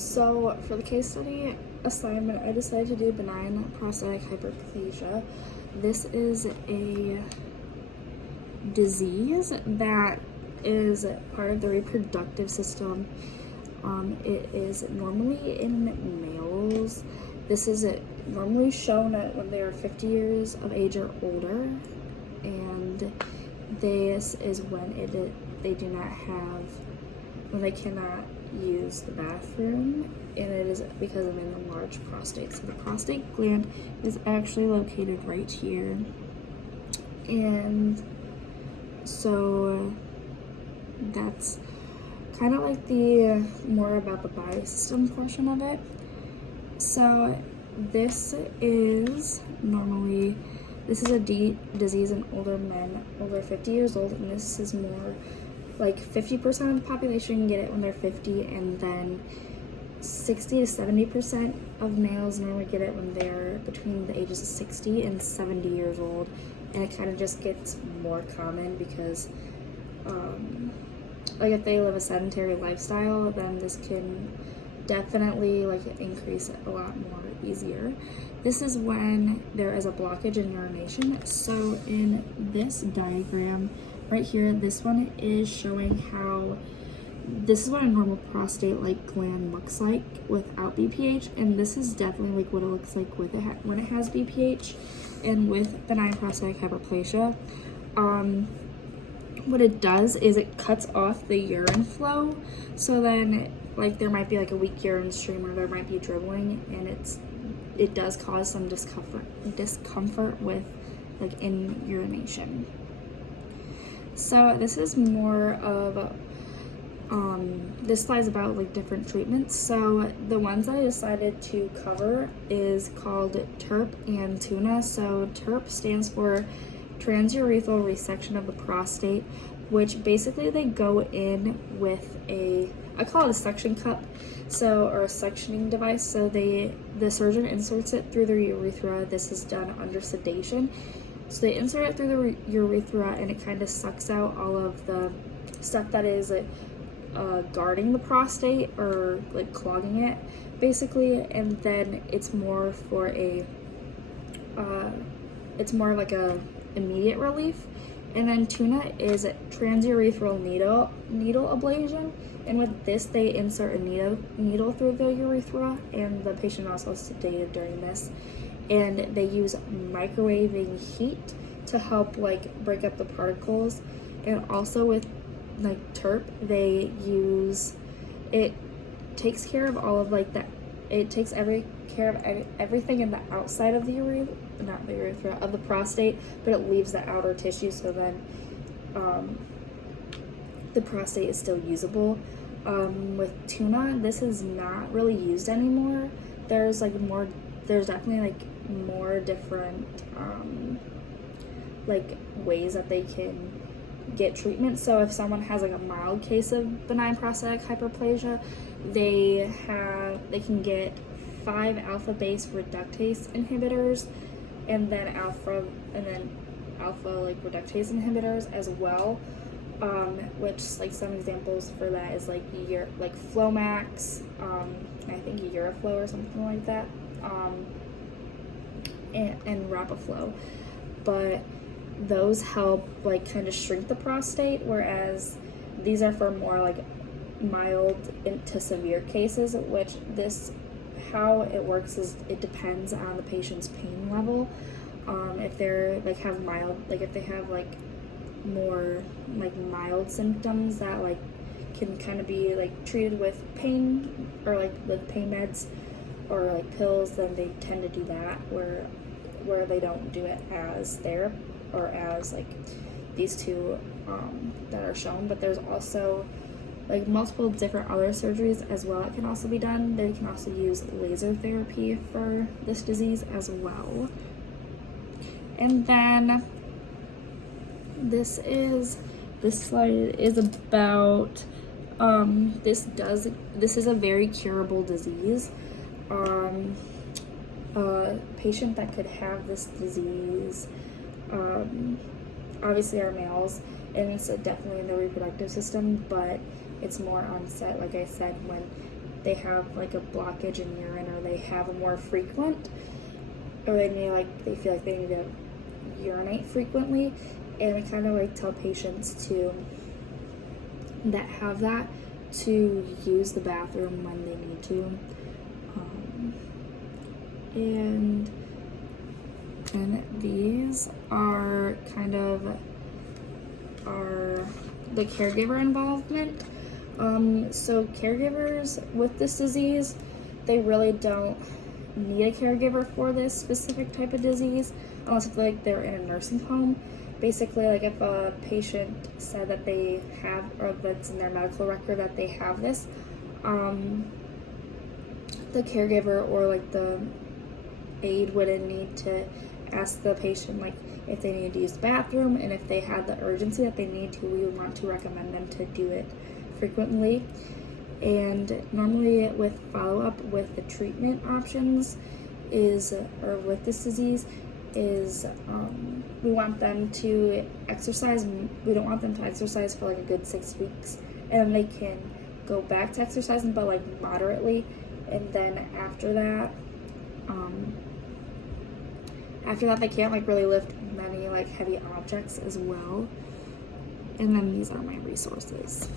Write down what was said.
So for the case study assignment, I decided to do benign prostatic hyperplasia. This is a disease that is part of the reproductive system. It is normally in males. This is normally shown when they are 50 years of age or older, and this is when when they cannot use the bathroom, and it is because of an enlarged prostate. So the prostate gland is actually located right here, and so that's kind of like the more about the body system portion of it. So this is a disease in older men over 50 years old, and this is more like 50% of the population can get it when they're 50, and then 60 to 70% of males normally get it when they're between the ages of 60 and 70 years old. And it kind of just gets more common because like if they live a sedentary lifestyle, then this can definitely like increase it a lot more easier. This is when there is a blockage in urination. So in this diagram right here, this one is showing how this is what a normal prostate-like gland looks like without BPH, and this is definitely like what it looks like with it when it has BPH. And with benign prostatic hyperplasia, what it does is it cuts off the urine flow. So then like there might be like a weak urine stream, or there might be dribbling, and it does cause some discomfort with like in urination. So this is more of this slide's about like different treatments. So the ones I decided to cover is called TURP and TUNA. So TURP stands for transurethral resection of the prostate, which basically they go in with I call it a suction cup, or a suctioning device. So the surgeon inserts it through the urethra. This is done under sedation. So they insert it through the urethra, and it kind of sucks out all of the stuff that is guarding the prostate or like clogging it, basically. And then it's more like a immediate relief. And then TUNA is transurethral needle ablation, and with this they insert a needle through the urethra, and the patient also is sedated during this, and they use microwaving heat to help like break up the particles. And also with like TURP, they use it takes care of all of like that. It takes care of everything in the outside of the urethra of the prostate, but it leaves the outer tissue, so then the prostate is still usable. With TUNA, this is not really used anymore. There's definitely like more different like ways that they can get treatment. So if someone has like a mild case of benign prostatic hyperplasia, they can get 5 alpha-base reductase inhibitors, and then alpha like reductase inhibitors as well. Which like some examples for that is like Flomax, I think Uraflow or something like that, and Rapaflow. But those help like kind of shrink the prostate, whereas these are for more like mild to severe cases, which how it works is it depends on the patient's pain level. If they're like have mild, like if they have like more like mild symptoms that like can kind of be like treated with pain, or like with pain meds or like pills, then they tend to do that, where they don't do it as therapy or as like these two that are shown. But there's also like multiple different other surgeries as well that can also be done. They can also use laser therapy for this disease as well. And then this slide is about this is a very curable disease. A patient that could have this disease obviously are males, and it's definitely in the reproductive system, but it's more onset, like I said, when they have like a blockage in urine, or they have a more frequent, or they feel like they need to urinate frequently. And we kind of like tell patients that have that to use the bathroom when they need to. And these are kind of the caregiver involvement. So caregivers with this disease, they really don't need a caregiver for this specific type of disease unless it's like they're in a nursing home. Basically, like if a patient said that they have, or that's in their medical record that they have this, the caregiver or like the aide wouldn't need to ask the patient like if they needed to use the bathroom, and if they had the urgency that they need to, we would want to recommend them to do it frequently. And normally with follow-up with the treatment options or with this disease we want them to exercise. We don't want them to exercise for like a good 6 weeks, and then they can go back to exercising, but like moderately. And then after that they can't like really lift many like heavy objects as well. And then these are my resources.